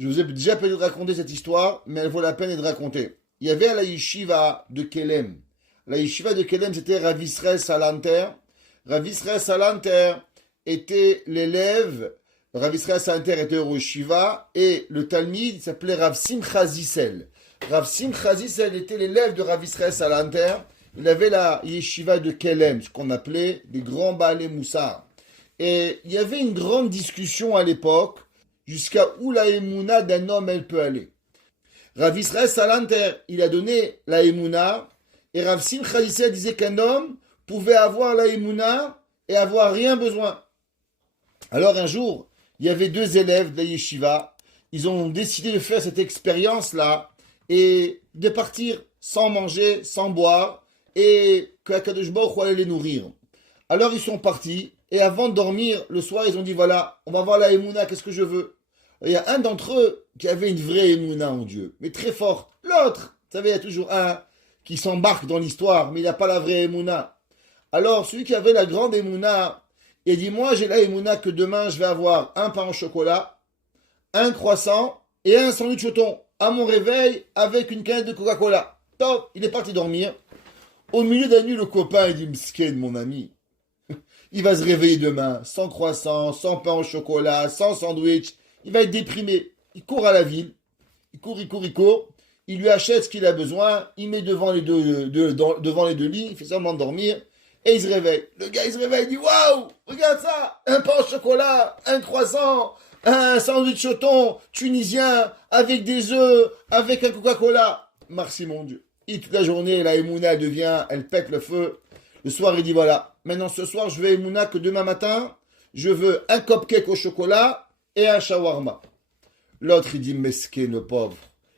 Je vous ai déjà peut-être raconté cette histoire, mais elle vaut la peine d'être racontée. Il y avait à la yeshiva de Kelem. La yeshiva de Kelem, c'était Rav Israël Salanter. Rav Israël Salanter était l'élève. Rav Israël Salanter était au yeshiva et le Talmid s'appelait Rav Simcha Zissel. Rav Simcha Zissel était l'élève de Rav Israël Salanter. Il avait la yeshiva de Kelem, ce qu'on appelait des grands Baalei Moussar. Et il y avait une grande discussion à l'époque jusqu'à où la émouna d'un homme elle peut aller. Rav Israël Salanter, il a donné la émouna, et Rav Simcha Zissel disait qu'un homme pouvait avoir la émouna et avoir rien besoin. Alors un jour, il y avait deux élèves de la yeshiva, ils ont décidé de faire cette expérience-là et de partir sans manger, sans boire, et que Akadosh Baruch Hu allait les nourrir. Alors ils sont partis, et avant de dormir, le soir, ils ont dit, voilà, on va voir la émouna, qu'est-ce que je veux? Il y a un d'entre eux qui avait une vraie émouna en Dieu, mais très forte. L'autre, vous savez, il y a toujours un qui s'embarque dans l'histoire, mais il n'a pas la vraie émouna. Alors, celui qui avait la grande émouna, il dit, moi, j'ai la émouna que demain, je vais avoir un pain au chocolat, un croissant et un sandwich au thon à mon réveil avec une canette de Coca-Cola. Top, il est parti dormir. Au milieu de la nuit, le copain, il dit, Msken, mon ami, il va se réveiller demain, sans croissant, sans pain au chocolat, sans sandwich. Il va être déprimé. Il court à la ville. Il court. Il lui achète ce qu'il a besoin. Il met devant les deux lits. Il fait semblant de dormir. Et il se réveille. Le gars, il se réveille. Il dit, waouh, regarde ça. Un pain au chocolat, un croissant, un sandwich au thon tunisien, avec des œufs, avec un Coca-Cola. Merci, mon Dieu. Et toute la journée, la émouna, elle pète le feu. Le soir, il dit, voilà, maintenant ce soir, je veux émouna que demain matin, je veux un cupcake au chocolat et un shawarma. L'autre, il dit, mesquin, le pauvre.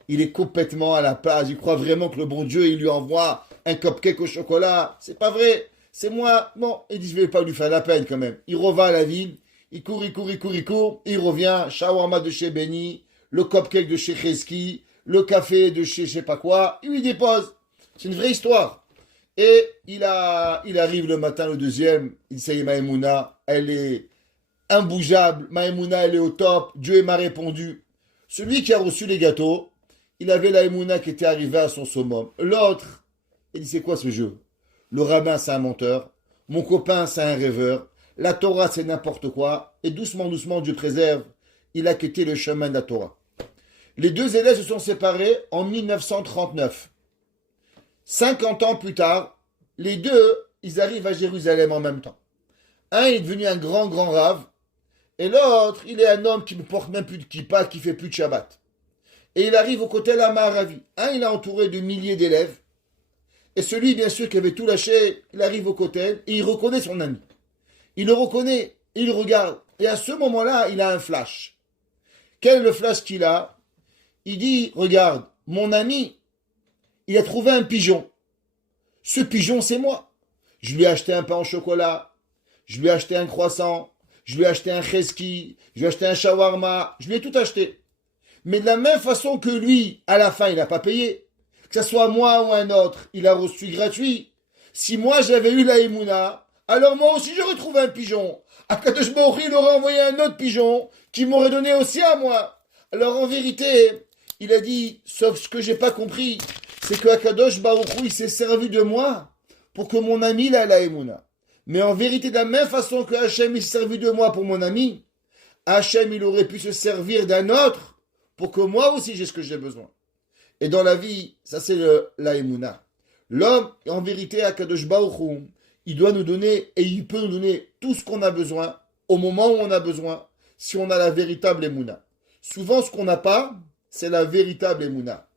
Il est complètement à la page. Il croit vraiment que le bon Dieu, il lui envoie un cupcake au chocolat. C'est pas vrai. C'est moi. Bon, il dit, je vais pas lui faire la peine quand même. Il revient à la ville. Il court. Il revient. Shawarma de chez Benny. Le cupcake de chez Kreski. Le café de chez je sais pas quoi. Il lui dépose. C'est une vraie histoire. Et il arrive le matin, le deuxième. Il dit, ça y est, Maïmouna, elle est imbougeable. Maïmouna, elle est au top. Dieu m'a répondu. Celui qui a reçu les gâteaux, il avait la Emouna qui était arrivée à son summum. L'autre, il dit, c'est quoi ce jeu? Le rabbin, c'est un menteur. Mon copain, c'est un rêveur. La Torah, c'est n'importe quoi. Et doucement, Dieu préserve. Il a quitté le chemin de la Torah. Les deux élèves se sont séparés en 1939. 50 ans plus tard, les deux, ils arrivent à Jérusalem en même temps. Un est devenu un grand rave, et l'autre, il est un homme qui ne porte même plus de kippa, qui fait plus de Shabbat. Et il arrive au Kotel HaMaaravi. Un, il est entouré de milliers d'élèves, et celui, bien sûr, qui avait tout lâché, il arrive au Kotel, et il reconnaît son ami. Il le reconnaît, il le regarde, et à ce moment-là, il a un flash. Quel est le flash qu'il a? Il dit, regarde, mon ami, il a trouvé un pigeon. Ce pigeon, c'est moi. Je lui ai acheté un pain au chocolat. Je lui ai acheté un croissant. Je lui ai acheté un cheski. Je lui ai acheté un shawarma. Je lui ai tout acheté. Mais de la même façon que lui, à la fin, il n'a pas payé. Que ce soit moi ou un autre, il a reçu gratuit. Si moi, j'avais eu la émouna, alors moi aussi, j'aurais trouvé un pigeon. Akadosh Baruch Hu, il aurait envoyé un autre pigeon qui m'aurait donné aussi à moi. Alors en vérité, il a dit, sauf ce que j'ai pas compris, c'est que Akadosh Baruch Hu, il s'est servi de moi pour que mon ami ait la émouna. Mais en vérité, de la même façon que Hachem il s'est servi de moi pour mon ami, Hachem il aurait pu se servir d'un autre pour que moi aussi j'ai ce que j'ai besoin. Et dans la vie, ça c'est la émouna. L'homme, en vérité, Akadosh Baruch Hu, il doit nous donner et il peut nous donner tout ce qu'on a besoin au moment où on a besoin si on a la véritable émouna. Souvent, ce qu'on n'a pas, c'est la véritable émouna.